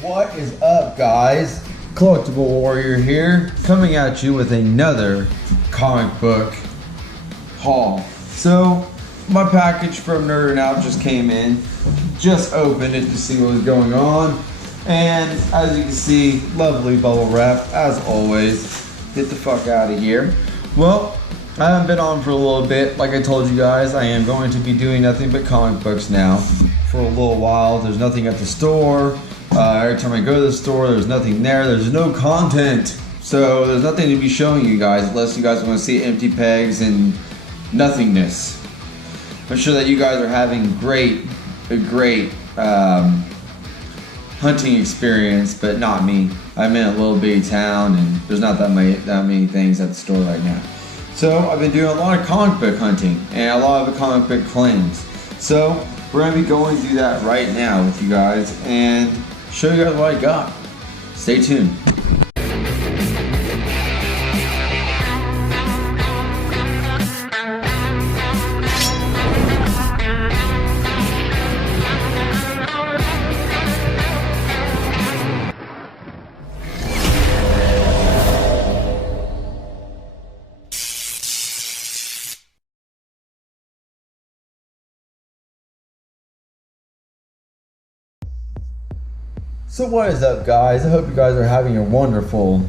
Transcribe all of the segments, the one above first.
What is up, guys? Collectible Warrior here, coming at you with another comic book haul. So, my package from Nerdinout just came in. Just opened it to see what was going on. And as you can see, lovely bubble wrap, as always. Get the fuck out of here. Well, I haven't been on for a little bit. Like I told you guys, I am going to be doing nothing but comic books now for a little while. There's nothing at the store. Every time I go to the store, there's nothing there. There's no content. So there's nothing to be showing you guys unless you guys want to see empty pegs and nothingness. I'm sure that you guys are having a great hunting experience, but not me. I'm in a little bitty town and there's not that many things at the store right now. So I've been doing a lot of comic book hunting and a lot of comic book claims. So we're going to be going through that right now with you guys and show you guys what I got. Stay tuned. So what is up, guys? I hope you guys are having a wonderful,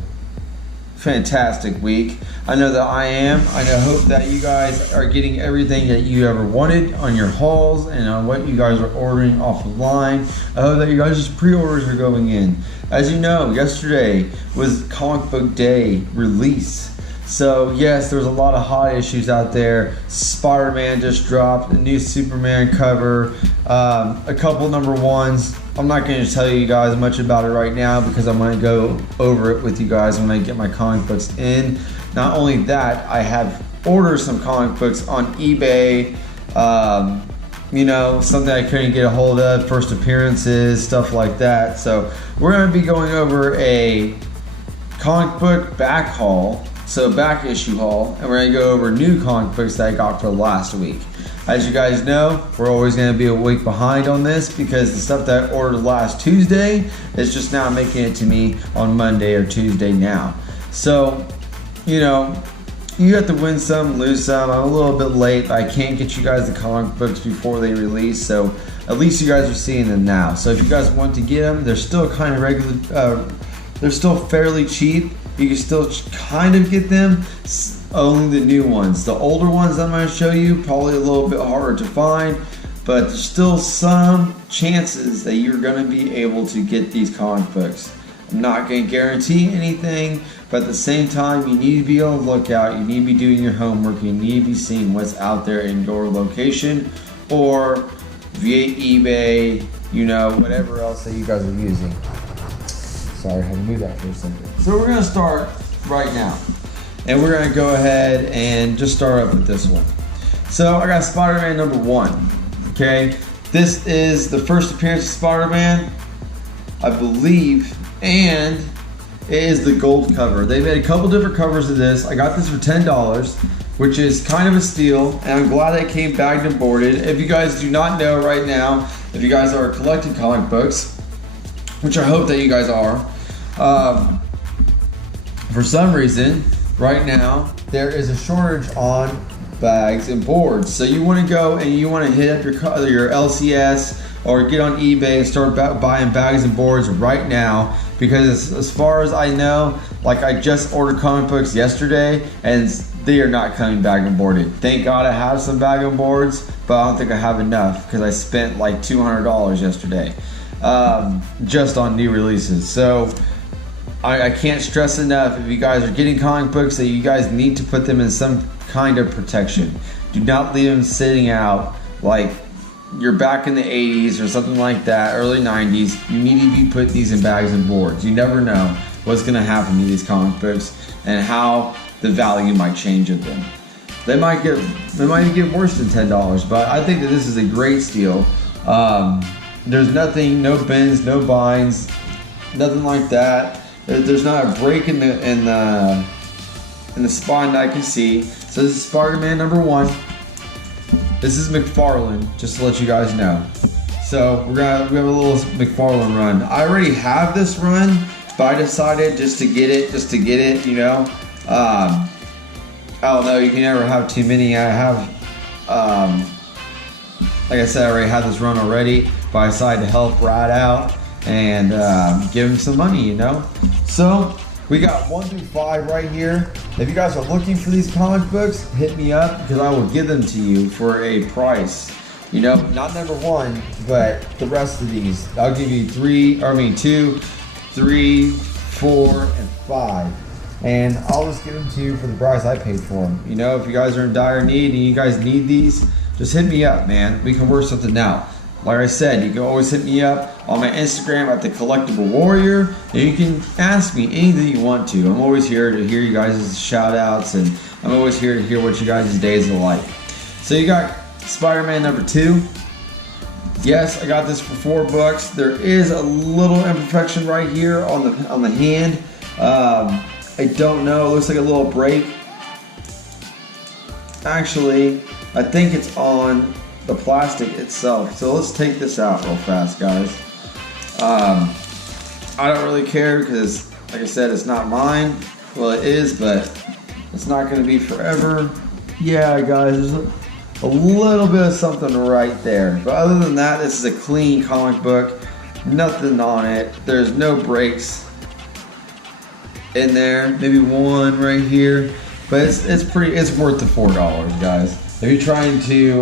fantastic week. I know that I am. I hope that you guys are getting everything that you ever wanted on your hauls and on what you guys are ordering off the line. I hope that you guys' pre-orders are going in. As you know, yesterday was Comic Book Day release. So yes, there's a lot of hot issues out there. Spider-Man just dropped a new Superman cover, a couple number ones. I'm not going to tell you guys much about it right now because I'm going to go over it with you guys when I get my comic books in. Not only that, I have ordered some comic books on eBay, you know, something I couldn't get a hold of, first appearances, stuff like that. So we're going to be going over a comic book back haul. So back issue haul, and we're going to go over new comic books that I got for last week. As you guys know, we're always going to be a week behind on this because the stuff that I ordered last Tuesday is just now making it to me on Monday or Tuesday now. So, you know, you have to win some, lose some. I'm a little bit late. I can't get you guys the comic books before they release, so at least you guys are seeing them now. So if you guys want to get them, they're still kind of regular, they're still fairly cheap. You can still kind of get them, only the new ones. The older ones I'm going to show you, probably a little bit harder to find, but there's still some chances that you're going to be able to get these comic books. I'm not going to guarantee anything, but at the same time, you need to be on the lookout. You need to be doing your homework. You need to be seeing what's out there in your location or via eBay, you know, whatever else that you guys are using. Sorry, I had to move that for a second. So we're going to start right now. And we're going to go ahead and just start up with this one. So I got Spider-Man number 1. Okay. This is the first appearance of Spider-Man, I believe. And it is the gold cover. They made a couple different covers of this. I got this for $10, which is kind of a steal. And I'm glad it came bagged and boarded. If you guys do not know right now, if you guys are collecting comic books, which I hope that you guys are, for some reason, right now, there is a shortage on bags and boards. So you want to go and you want to hit up your LCS or get on eBay and start buying bags and boards right now, because as far as I know, like I just ordered comic books yesterday and they are not coming bag and boarded. Thank God I have some bag and boards, but I don't think I have enough because I spent like $200 yesterday. Just on new releases. So I can't stress enough, if you guys are getting comic books, that you guys need to put them in some kind of protection. Do not leave them sitting out like you're back in the 80s or something like that, early 90s. You need to be put these in bags and boards. You never know what's going to happen to these comic books and how the value might change of them. They might get worse than $10, but I think that this is a great steal. There's nothing, no bends, no binds, nothing like that. There's not a break in the spine that I can see. So this is Spider-Man number 1. This is McFarlane, just to let you guys know. So we have a little McFarlane run. I already have this run, but I decided just to get it, you know. I don't know, you can never have too many. I have, like I said, I already had this run already, but I decided to help Brad out and give him some money, you know. So we got 1 through 5 right here. If you guys are looking for these comic books, hit me up because I will give them to you for a price. You know, not number 1, but the rest of these. I'll give you 2, 3, 4, and 5. And I'll just give them to you for the price I paid for them. You know, if you guys are in dire need and you guys need these, just hit me up, man. We can work something out. Like I said, you can always hit me up on my Instagram at the Collectible Warrior, and you can ask me anything you want to. I'm always here to hear you guys' shout outs, and I'm always here to hear what you guys' days are like. So you got Spider-Man number 2. Yes, I got this for $4. There is a little imperfection right here on the hand. I don't know, it looks like a little break. Actually, I think it's on the plastic itself. So let's take this out real fast, guys. I don't really care because, like I said, it's not mine. Well, it is, but it's not going to be forever. Yeah, guys, there's a little bit of something right there. But other than that, this is a clean comic book. Nothing on it. There's no breaks in there. Maybe one right here. But it's worth the $4, guys. If you're trying to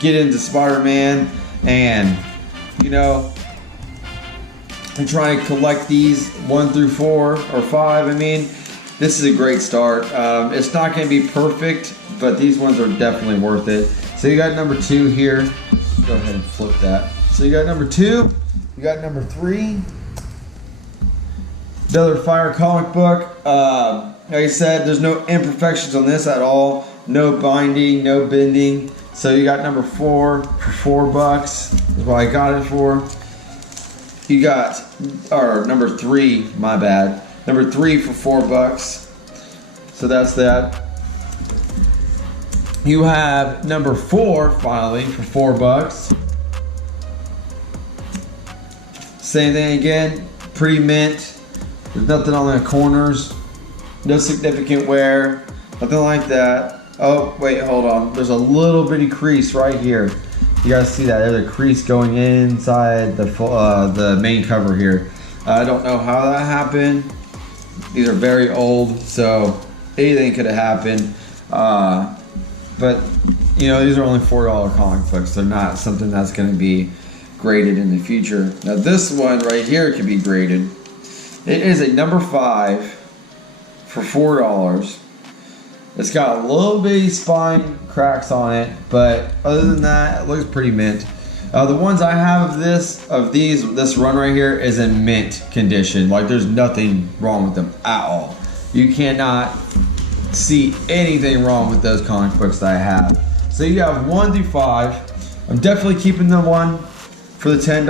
get into Spider-Man and, you know, and try and collect these 1 through 4 or 5, I mean, this is a great start. It's not going to be perfect, but these ones are definitely worth it. So you got number 2 here. Go ahead and flip that. So you got number 2. You got number 3. Another Fire comic book. Like I said, there's no imperfections on this at all. No binding, no bending. So you got number 4 for $4. Is what I got it for. You got, or number 3, my bad. Number 3 for $4. So that's that. You have number 4 finally for $4. Same thing again, pretty mint. There's nothing on the corners. No significant wear, nothing like that. Oh, wait, hold on. There's a little bitty crease right here. You guys see that? There's a crease going inside the main cover here. I don't know how that happened. These are very old, so anything could have happened. But, you know, these are only $4 comic books. They're not something that's going to be graded in the future. Now, this one right here can be graded. It is a number 5 for $4. It's got a little bitty spine cracks on it, but other than that, it looks pretty mint. The ones I have this run right here is in mint condition. Like, there's nothing wrong with them at all. You cannot see anything wrong with those comic books that I have. So you have 1 through 5. I'm definitely keeping the one for the $10.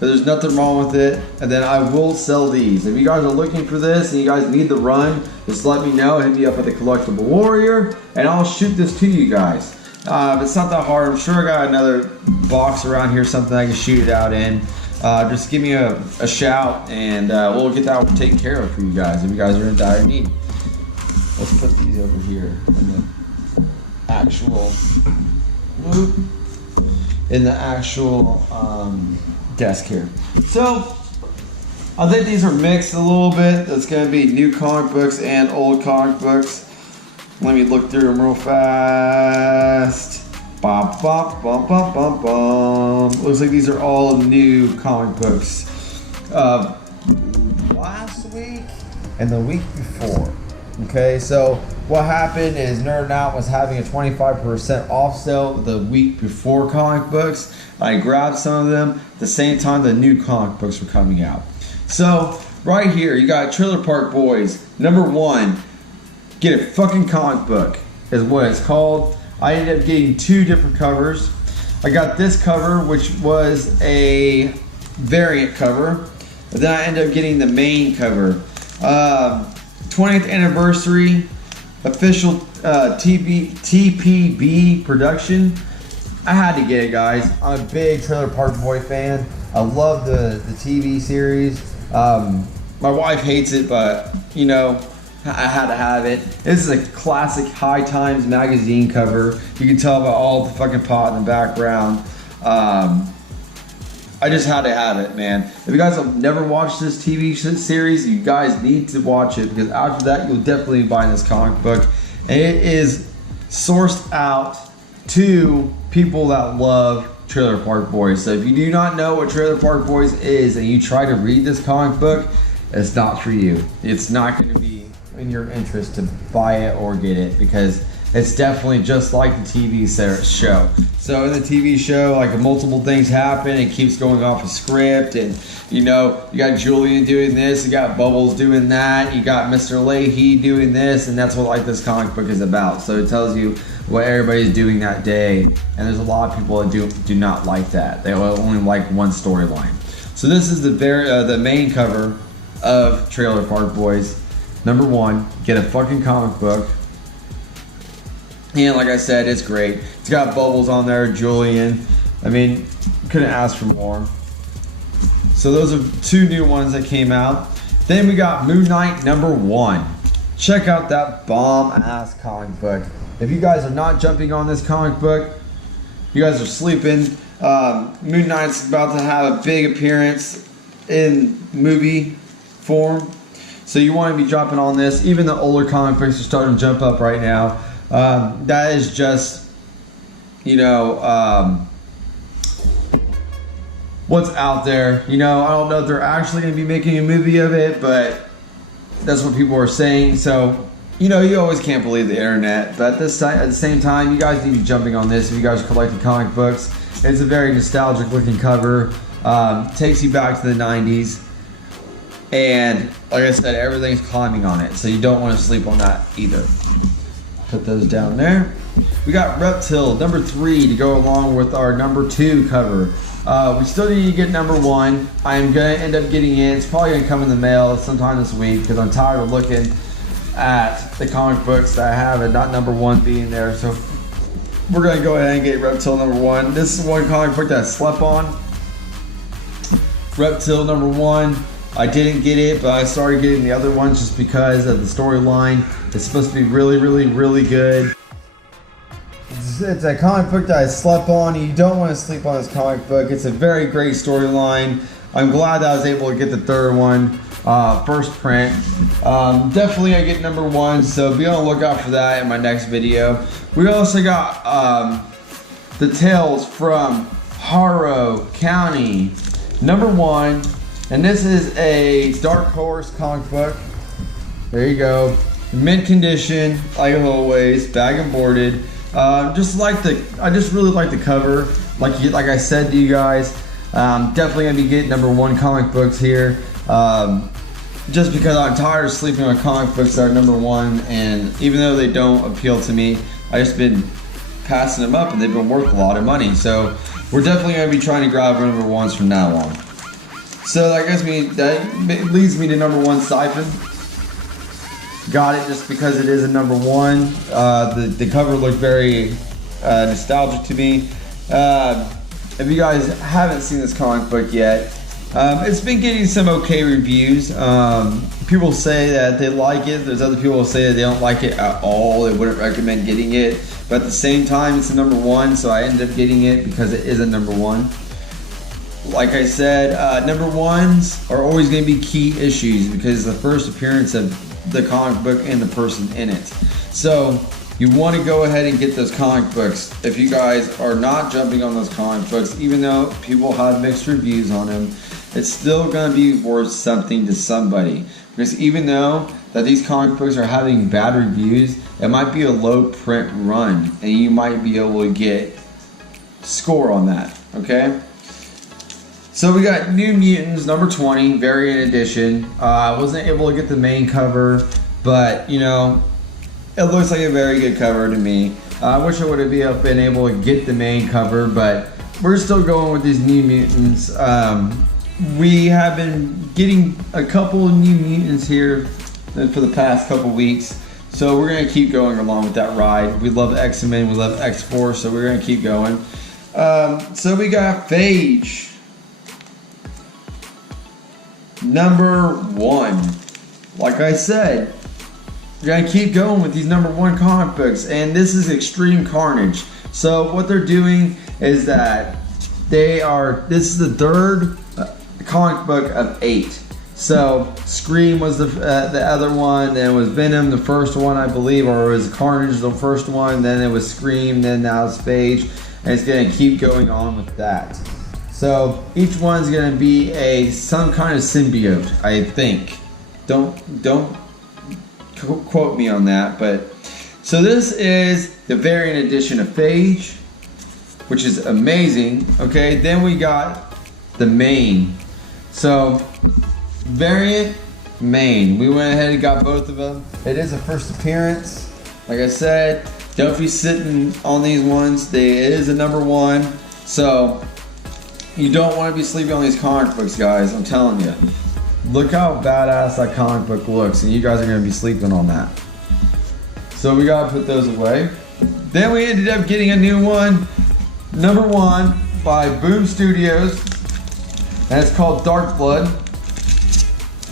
But there's nothing wrong with it. And then I will sell these. If you guys are looking for this and you guys need the run, just let me know. Hit me up at the Collectible Warrior and I'll shoot this to you guys. It's not that hard. I'm sure I got another box around here, something I can shoot it out in. Just give me a shout and we'll get that taken care of for you guys if you guys are in dire need. Let's put these over here in the actual desk here. So I think these are mixed a little bit. That's going to be new comic books and old comic books. Let me look through them real fast. Bum, bum, bum, bum, bum, bum. Looks like these are all new comic books. Last week and the week before. Okay, so what happened is Nerdinout was having a 25% off sale the week before comic books. I grabbed some of them at the same time the new comic books were coming out. So right here you got Trailer Park Boys number 1. Get a fucking comic book is what it's called. I ended up getting 2 different covers. I got this cover, which was a variant cover. But then I ended up getting the main cover. 20th anniversary official TPB production. I had to get it, guys. I'm a big Trailer Park Boy fan. I love the TV series. My wife hates it, but you know, I had to have it. This is a classic High Times magazine cover. You can tell by all the fucking pot in the background. I just had to have it, man. If you guys have never watched this TV series, you guys need to watch it, because after that, you'll definitely be buying this comic book. And it is sourced out to people that love Trailer Park Boys. So if you do not know what Trailer Park Boys is and you try to read this comic book, it's not for you. It's not going to be in your interest to buy it or get it, because it's definitely just like the TV show. So in the TV show, like multiple things happen. It keeps going off a script, and you know, you got Julian doing this, you got Bubbles doing that, you got Mr. Leahy doing this, and that's what like this comic book is about. So it tells you what everybody's doing that day, and there's a lot of people that do not like that. They only like one storyline. So this is the main cover of Trailer Park Boys. Number 1, get a fucking comic book. And like I said, it's great. It's got Bubbles on there, Julian. I mean, couldn't ask for more. So those are 2 new ones that came out. Then we got Moon Knight number 1. Check out that bomb-ass comic book. If you guys are not jumping on this comic book, you guys are sleeping. Moon Knight's about to have a big appearance in movie form. So you want to be jumping on this. Even the older comic books are starting to jump up right now. That is just, you know, what's out there. You know, I don't know if they're actually going to be making a movie of it, but that's what people are saying. So, you know, you always can't believe the internet. But at the same time, you guys need to be jumping on this if you guys are collecting comic books. It's a very nostalgic looking cover. Takes you back to the 90s. And like I said, everything's climbing on it. So you don't want to sleep on that either. Put those down there. We got Reptile number 3 to go along with our number 2 cover. We still need to get number 1. I'm gonna end up getting it. It's probably gonna come in the mail sometime this week, because I'm tired of looking at the comic books that I have and not number 1 being there. So we're gonna go ahead and get Reptile number 1. This is one comic book that I slept on. Reptile number 1. I didn't get it, but I started getting the other ones just because of the storyline. It's supposed to be really, really, really good. It's a comic book that I slept on. You don't want to sleep on this comic book. It's a very great storyline. I'm glad that I was able to get the 3rd one, first print. Definitely I get number 1, so be on the lookout for that in my next video. We also got the Tales from Harrow County, number 1. And this is a Dark Horse comic book. There you go. Mint condition, like always, bag and boarded. I just really like the cover. Like I said to you guys, definitely gonna be getting number 1 comic books here. Just because I'm tired of sleeping on comic books that are number 1, and even though they don't appeal to me, I just been passing them up, and they've been worth a lot of money. So we're definitely gonna be trying to grab number 1s from now on. So that leads me to number 1, Siphon. Got it just because it is a number 1. The cover looked very nostalgic to me. If you guys haven't seen this comic book yet, it's been getting some okay reviews. People say that they like it. There's other people who say that they don't like it at all. They wouldn't recommend getting it. But at the same time, it's a number 1, so I ended up getting it because it is a number 1. Like I said, number 1s are always going to be key issues because the first appearance of the comic book and the person in it. So you want to go ahead and get those comic books. If you guys are not jumping on those comic books, even though people have mixed reviews on them, it's still going to be worth something to somebody. Because even though that these comic books are having bad reviews, it might be a low print run and you might be able to get score on that, okay? So we got New Mutants number 20, variant edition. I wasn't able to get the main cover, but you know, it looks like a very good cover to me. I wish I would have been able to get the main cover, but we're still going with these New Mutants. We have been getting a couple of New Mutants here for the past couple weeks, so we're gonna keep going along with that ride. We love X-Men, we love X-Force, so we're gonna keep going. So we got Phage. Number 1. Like I said, we're gonna keep going with these number 1 comic books, and this is Extreme Carnage. So what they're doing is that this is the 3rd comic book of 8. So Scream was the other one, then it was Venom the first one, I believe, or it was Carnage the first one, then it was Scream, then now it's Phage, and it's gonna keep going on with that. So each one's gonna be some kind of symbiote, I think. Don't quote me on that, but so this is the variant edition of Phage, which is amazing. Okay, then we got the main. So variant main, we went ahead and got both of them. It is a first appearance. Like I said, don't be sitting on these ones. It is a number 1, so you don't want to be sleeping on these comic books, guys. I'm telling you. Look how badass that comic book looks, and you guys are going to be sleeping on that. So we got to put those away. Then we ended up getting a new one, number 1 by Boom Studios, and it's called Dark Blood.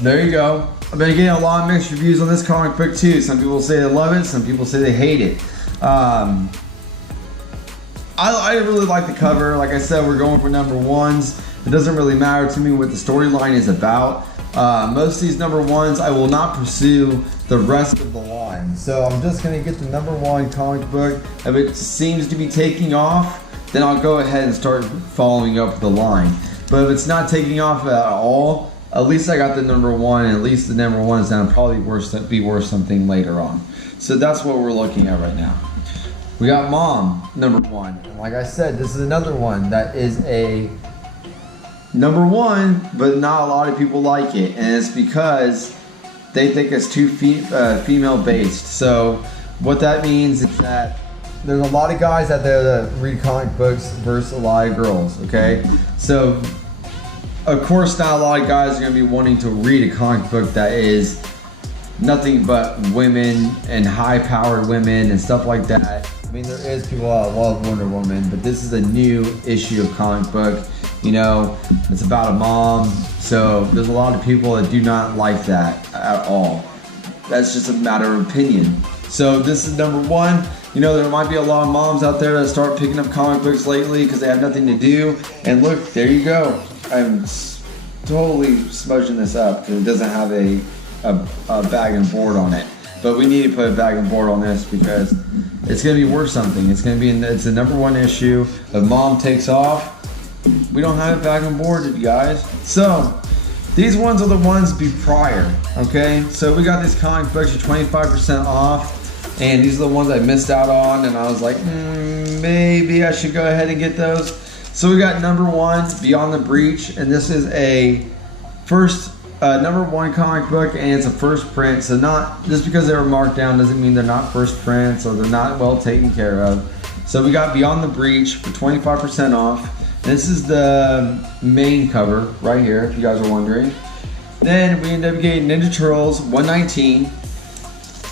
There you go. I've been getting a lot of mixed reviews on this comic book too. Some people say they love it, some people say they hate it. I really like the cover. Like I said, we're going for number 1s. It doesn't really matter to me what the storyline is about. Most of these number 1s, I will not pursue the rest of the line. So I'm just gonna get the number 1 comic book. If it seems to be taking off, then I'll go ahead and start following up the line. But if it's not taking off at all, at least I got the number 1, and at least the number 1 is gonna probably be worth something later on. So that's what we're looking at right now. We got Mom, number 1. And like I said, this is another one that is a number 1, but not a lot of people like it, and it's because they think it's too female based. So what that means is that there's a lot of guys out there that read comic books versus a lot of girls, okay? So of course not a lot of guys are going to be wanting to read a comic book that is nothing but women and high-powered women and stuff like that. I mean, there is people that love Wonder Woman, but this is a new issue of comic book. You know, it's about a mom, so there's a lot of people that do not like that at all. That's just a matter of opinion. So this is number 1. You know, there might be a lot of moms out there that start picking up comic books lately because they have nothing to do. And look, there you go. I'm totally smudging this up because it doesn't have a bag and board on it. But we need to put a bag and board on this because it's going to be worth something. It's going to be, it's the number 1 issue. If Mom takes off, we don't have a bag and board, you guys. So these ones are the ones be prior, okay? So we got these comic books for 25% off, and these are the ones I missed out on, and I was like, maybe I should go ahead and get those. So we got number 1, Beyond the Breach, and this is a first number 1 comic book, and it's a first print. So not just because they were marked down doesn't mean they're not first prints or they're not well taken care of. So we got Beyond the Breach for 25% off. This is the main cover right here, if you guys are wondering. Then we ended up getting Ninja Turtles 119.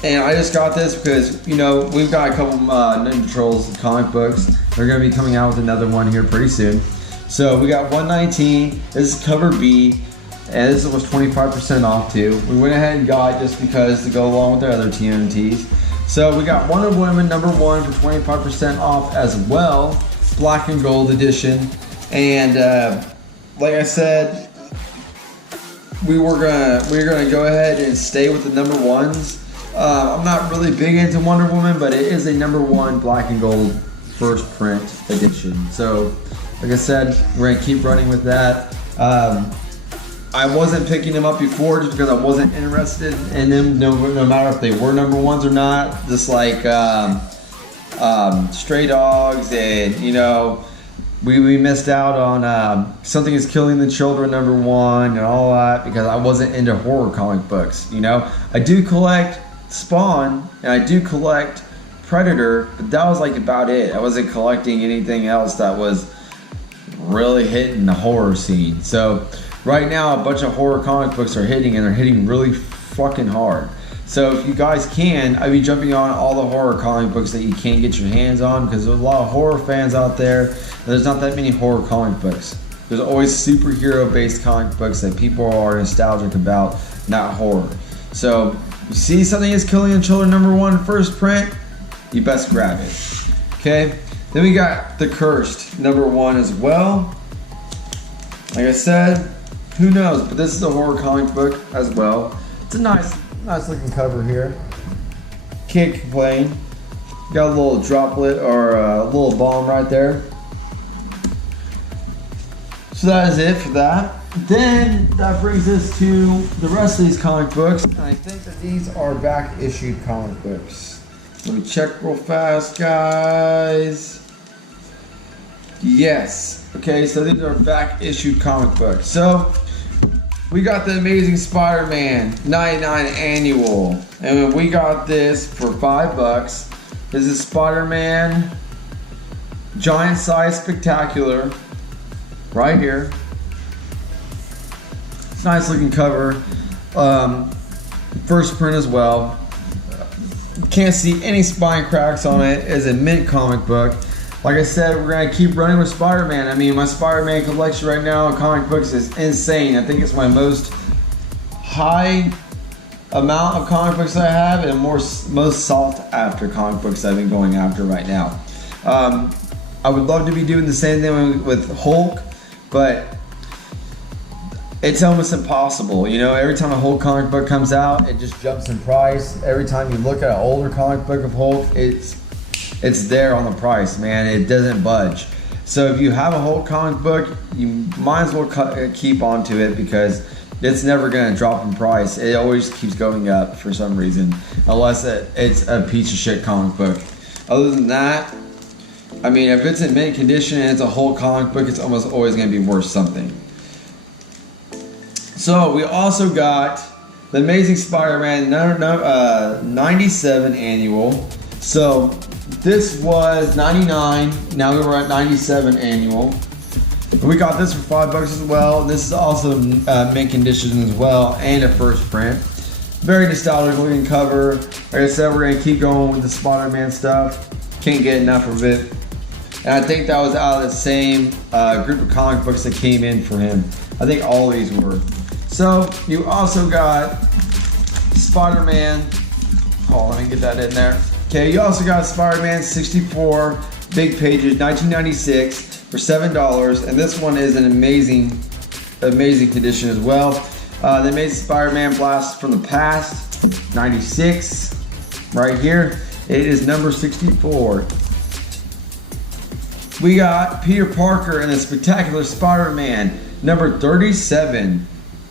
And I just got this because, you know, we've got a couple Ninja Turtles comic books. They're going to be coming out with another one here pretty soon. So we got 119. This is cover B. And this was 25% off too. We went ahead and got just because to go along with our other TMNTs. So we got Wonder Woman number 1 for 25% off as well. Black and gold edition. And like I said, we were gonna go ahead and stay with the number 1s. I'm not really big into Wonder Woman, but it is a number 1 black and gold first print edition. So like I said, we're gonna keep running with that. I wasn't picking them up before just because I wasn't interested in them, no matter if they were number 1s or not. Just like Stray Dogs, and you know, we missed out on Something Is Killing the Children number 1 and all that because I wasn't into horror comic books. You know, I do collect Spawn and I do collect Predator, but that was like about it. I wasn't collecting anything else that was really hitting the horror scene. So right now a bunch of horror comic books are hitting, and they're hitting really fucking hard. So if you guys can, I'd be jumping on all the horror comic books that you can get your hands on, because there's a lot of horror fans out there, and there's not that many horror comic books. There's always superhero based comic books that people are nostalgic about, not horror. So you see something is killing children #1 first print, you best grab it. Okay, then we got The Cursed #1 as well. Like I said, who knows, but this is a horror comic book as well. It's a nice looking cover here. Can't complain. Got a little droplet or a little bomb right there. So that is it for that. Then that brings us to the rest of these comic books. And I think that these are back issued comic books. Let me check real fast, guys. Yes. Okay, so these are back issued comic books. So we got the Amazing Spider-Man 99 annual, and we got this for $5. This is Spider-Man Giant Size Spectacular, right here. Nice looking cover. First print as well. Can't see any spine cracks on it. It's a mint comic book. Like I said, we're gonna keep running with Spider-Man. I mean, my Spider-Man collection right now in comic books is insane. I think it's my most high amount of comic books that I have, and most sought after comic books I've been going after right now. I would love to be doing the same thing with Hulk, but it's almost impossible. You know, every time a Hulk comic book comes out, it just jumps in price. Every time you look at an older comic book of Hulk, it's there on the price, man. It doesn't budge. So if you have a Hulk comic book, you might as well keep on to it, because it's never going to drop in price. It always keeps going up for some reason, unless it's a piece of shit comic book. Other than that, I mean, if it's in mint condition and it's a Hulk comic book, it's almost always going to be worth something. So we also got the Amazing Spider-Man 97 annual. So this was 99, now we were at 97 annual. We got this for $5 as well. This is also mint condition as well, and a first print. Very nostalgic looking cover. Like I said, we're gonna keep going with the Spider-Man stuff. Can't get enough of it. And I think that was out of the same group of comic books that came in for him. I think all of these were. So you also got Spider-Man. Oh, let me get that in there. Okay, you also got Spider-Man 64 big pages, 1996 for $7, and this one is an amazing condition as well. The Amazing Spider-Man Blast from the Past, 96, right here. It is number 64. We got Peter Parker and the Spectacular Spider-Man, number 37.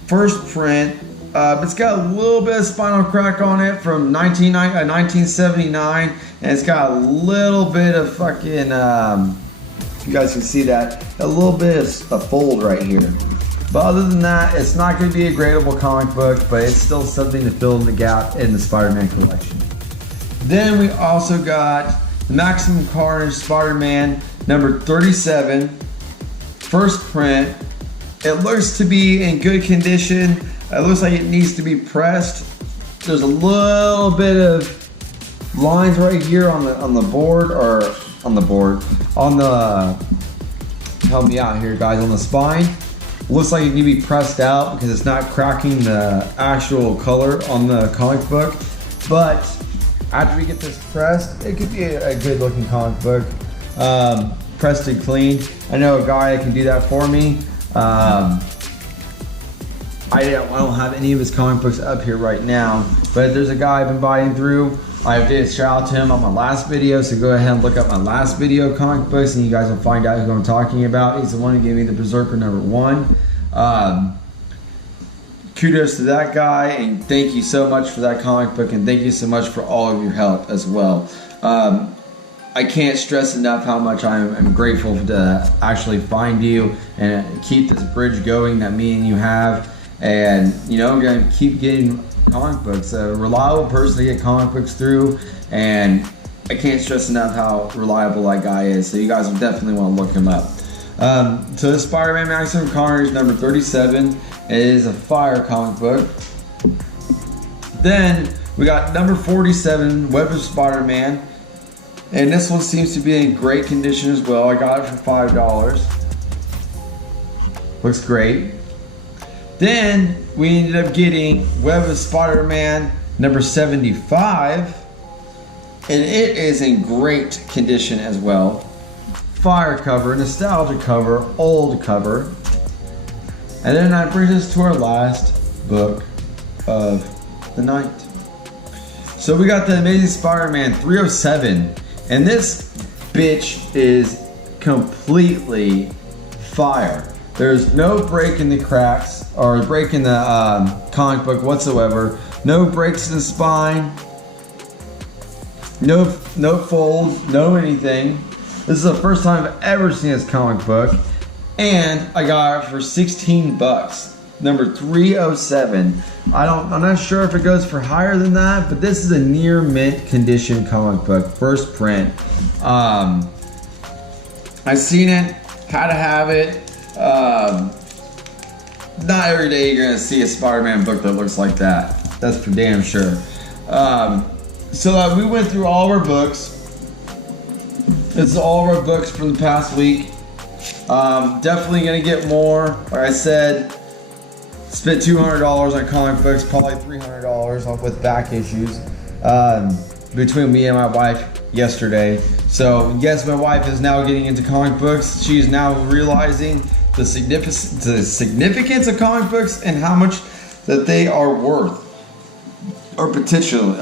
First print. It's got a little bit of spinal crack on it from 1979, and it's got a little bit of fucking, you guys can see that, a little bit of a fold right here. But other than that, it's not going to be a gradable comic book, but it's still something to fill in the gap in the Spider-Man collection. Then we also got Maximum Carnage Spider-Man number 37, first print. It looks to be in good condition. It looks like it needs to be pressed. There's a little bit of lines right here on the board, or on the board, on the, help me out here guys, on the spine. Looks like it needs to be pressed out because it's not cracking the actual color on the comic book. But after we get this pressed, it could be a good looking comic book. Pressed and cleaned. I know a guy that can do that for me. I don't have any of his comic books up here right now, but there's a guy I've been buying through. I did a shout out to him on my last video, so go ahead and look up my last video comic books and you guys will find out who I'm talking about. He's the one who gave me the Berserker number 1. Kudos to that guy, and thank you so much for that comic book, and thank you so much for all of your help as well. I can't stress enough how much I'm grateful to actually find you and keep this bridge going that me and you have. And you know, I'm gonna keep getting comic books. A reliable person to get comic books through, and I can't stress enough how reliable that guy is. So you guys will definitely want to look him up. So this Spider-Man Maximum Carnage number 37 is a fire comic book. Then We got number 47, Web of Spider-Man. And this one seems to be in great condition as well. I got it for $5. Looks great. Then we ended up getting Web of Spider-Man number 75. And it is in great condition as well. Fire cover, nostalgia cover, old cover. And then that brings us to our last book of the night. So we got the Amazing Spider-Man 307. And this bitch is completely fire. There's no break in the cracks or break in the comic book whatsoever. No breaks in the spine. No fold, no anything. This is the first time I've ever seen this comic book. And I got it for 16 bucks. Number 307. I'm not sure if it goes for higher than that, but this is a near mint condition comic book, first print. I seen it, had to have it. Not every day you're gonna see a Spider-Man book that looks like that. That's for damn sure. So we went through all of our books. This is all of our books from the past week. Definitely gonna get more. Like I said, spent $200 on comic books, probably $300 with back issues between me and my wife yesterday. So yes, my wife is now getting into comic books. She is now realizing the significance of comic books and how much that they are worth, or potentially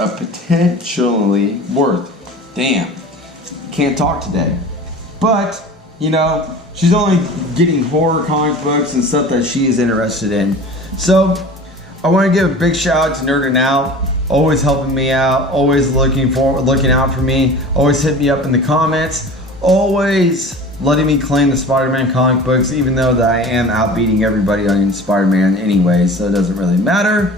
worth. Damn, can't talk today. But you know, she's only getting horror comic books and stuff that she is interested in. So I want to give a big shout out to Nerdinout, always helping me out, always looking out for me, always hit me up in the comments, always letting me claim the Spider-Man comic books, even though that I am outbeating everybody on Spider-Man anyway, so it doesn't really matter.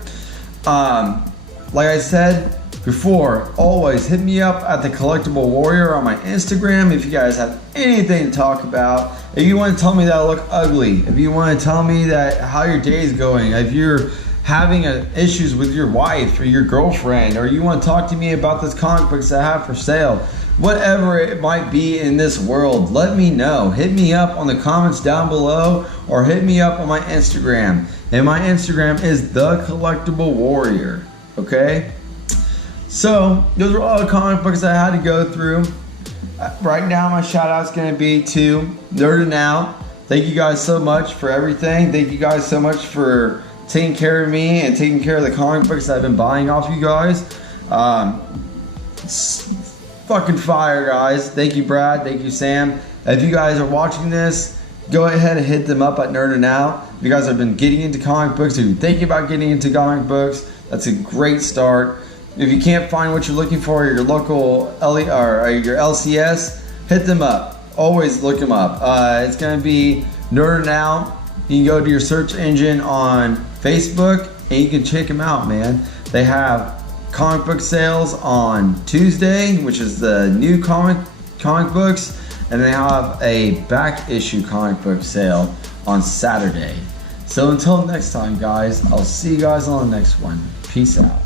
Like I said before, always hit me up at the Collectible Warrior on my Instagram if you guys have anything to talk about. If you want to tell me that I look ugly, if you want to tell me that how your day is going, if you're having issues with your wife or your girlfriend, or you want to talk to me about this comic books I have for sale, whatever it might be in this world, let me know. Hit me up on the comments down below, or hit me up on my Instagram. And my Instagram is The Collectible Warrior. Okay? So, those are all the comic books I had to go through. Right now, my shout out's going to be to Nerdinout. Thank you guys so much for everything. Thank you guys so much for taking care of me and taking care of the comic books I've been buying off you guys. Fucking fire, guys. Thank you, Brad. Thank you, Sam. If you guys are watching this, go ahead and hit them up at Nerdinout. If you guys have been getting into comic books, or you're thinking about getting into comic books, that's a great start. If you can't find what you're looking for at your local your LCS, hit them up. Always look them up. It's going to be Nerdinout. You can go to your search engine on Facebook and you can check them out, man. They have comic book sales on Tuesday, which is the new comic books, and they have a back issue comic book sale on Saturday. So until next time, guys, I'll see you guys on the next one. Peace out.